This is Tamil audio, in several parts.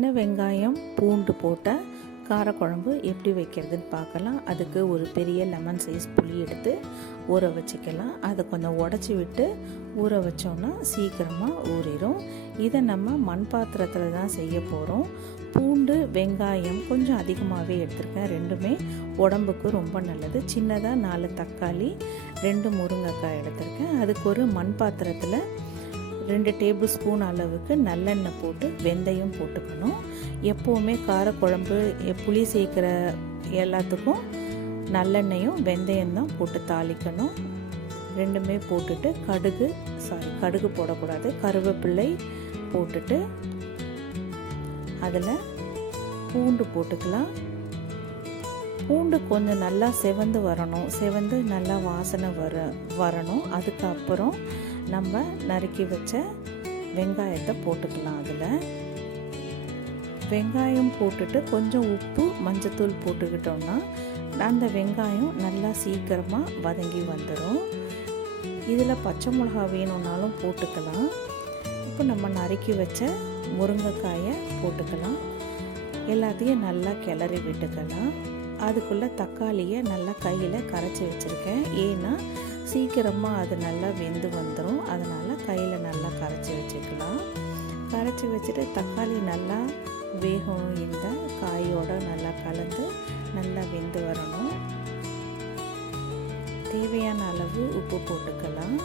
சின்ன வெங்காயம் பூண்டு போட்ட காரக்குழம்பு எப்படி வைக்கிறதுன்னு பார்க்கலாம். அதுக்கு ஒரு பெரிய லெமன் சைஸ் புளி எடுத்து ஊற வச்சுக்கலாம். அதை கொஞ்சம் உடச்சி விட்டு ஊற வச்சோன்னா சீக்கிரமாக ஊறிடும். இதை நம்ம மண் பாத்திரத்தில் தான் செய்ய போகிறோம். பூண்டு வெங்காயம் கொஞ்சம் அதிகமாகவே எடுத்திருக்கேன். ரெண்டுமே உடம்புக்கு ரொம்ப நல்லது. சின்னதாக 4 தக்காளி 2 முருங்கைக்காய் எடுத்திருக்கேன். அதுக்கு ஒரு மண் பாத்திரத்தில் 2 டேபிள் ஸ்பூன் அளவுக்கு நல்லெண்ணெய் போட்டு வெந்தயம் போட்டுக்கணும். எப்போவுமே காரக்குழம்பு புளி சேர்க்குற எல்லாத்துக்கும் நல்லெண்ணெயும் வெந்தயம் தான் போட்டு தாளிக்கணும். ரெண்டுமே போட்டுட்டு கடுகு போடக்கூடாது, கருவேப்பிள்ளை போட்டுட்டு அதில் பூண்டு போட்டுக்கலாம். பூண்டு கொஞ்சம் நல்லா செவந்து நல்லா வாசனை வரணும். அதுக்கப்புறம் நம்ம நறுக்கி வச்ச வெங்காயத்தை போட்டுக்கலாம். அதில் வெங்காயம் போட்டுட்டு கொஞ்சம் உப்பு மஞ்சத்தூள் போட்டுக்கிட்டோம்னா அந்த வெங்காயம் நல்லா சீக்கிரமாக வதங்கி வந்துடும். இதில் பச்சை மிளகா வேணும்னாலும் போட்டுக்கலாம். இப்போ நம்ம நறுக்கி வச்ச முருங்கைக்காயை போட்டுக்கலாம். எல்லாத்தையும் நல்லா கிளறி விட்டுக்கலாம். அதுக்குள்ளே தக்காளியை நல்லா கையில் கரைச்சி வச்சுருக்கேன். ஏன்னா சீக்கிரமாக அது நல்லா வெந்து வந்துடும். அதனால் கையில் நல்லா கரைச்சி வச்சுக்கலாம். கரைச்சி வச்சுட்டு தக்காளி நல்லா வேகணும். இந்த காயோடு நல்லா கலந்து நல்லா வெந்து வரணும். தேவையான அளவு உப்பு போட்டுக்கலாம்.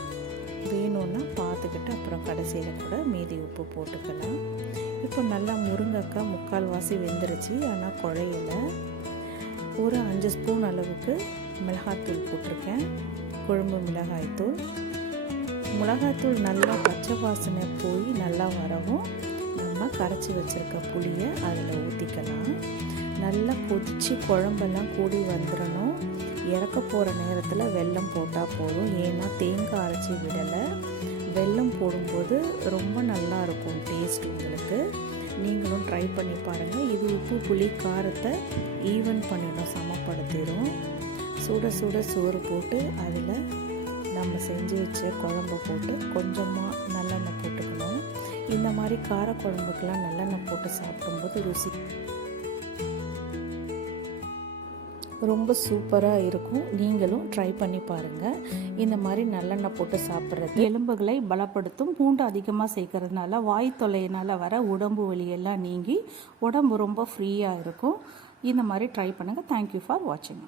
வேணும்னா பார்த்துக்கிட்டு அப்புறம் கடைசியில் கூட மீதி உப்பு போட்டுக்கலாம். இப்போ நல்லா முருங்கைக்காய் 3/4 வெந்துருச்சு, ஆனால் குழையில. ஒரு 5 ஸ்பூன் அளவுக்கு மிளகாய்த்தூள் போட்டிருக்கேன், குழம்பு மிளகாய்த்தூள். மிளகாய்த்தூள் நல்லா பச்சை வாசனை போய் நல்லா வரவும் நம்ம கரைச்சி வச்சுருக்க புளியை அதில் ஊற்றிக்கலாம். நல்லா கொதித்து குழம்பெல்லாம் கூடி வந்துடணும். இறக்க போகிற நேரத்தில் வெல்லம் போட்டால் போதும். ஏன்னா தேங்காய் அரைச்சி விடலை. வெல்லம் போடும்போது ரொம்ப நல்லா இருக்கும் டேஸ்ட். உங்களுக்கு நீங்களும் ட்ரை பண்ணி பாருங்கள். இது உப்பு புளி காரத்தை ஈவன் பண்ணிடும், சமப்படுத்திடும். சுட சுட சோறு போட்டு அதில் நம்ம செஞ்சு வச்ச குழம்பு போட்டு கொஞ்சமாக நல்லெண்ணெய் போட்டுக்கணும். இந்த மாதிரி காரக்குழம்புக்கெலாம் நல்லெண்ணெய் போட்டு சாப்பிடும்போது ருசி ரொம்ப சூப்பராக இருக்கும். நீங்களும் ட்ரை பண்ணி பாருங்கள். இந்த மாதிரி நல்லெண்ணெய் போட்டு சாப்பிட்றது எலும்புகளை பலப்படுத்தும். பூண்டு அதிகமாக சேர்க்கறதுனால வாய் தொல்லையினால் வர உடம்பு வலியெல்லாம் நீங்கி உடம்பு ரொம்ப ஃப்ரீயாக இருக்கும். இந்த மாதிரி ட்ரை பண்ணுங்கள். தேங்க்யூ ஃபார் வாட்சிங்.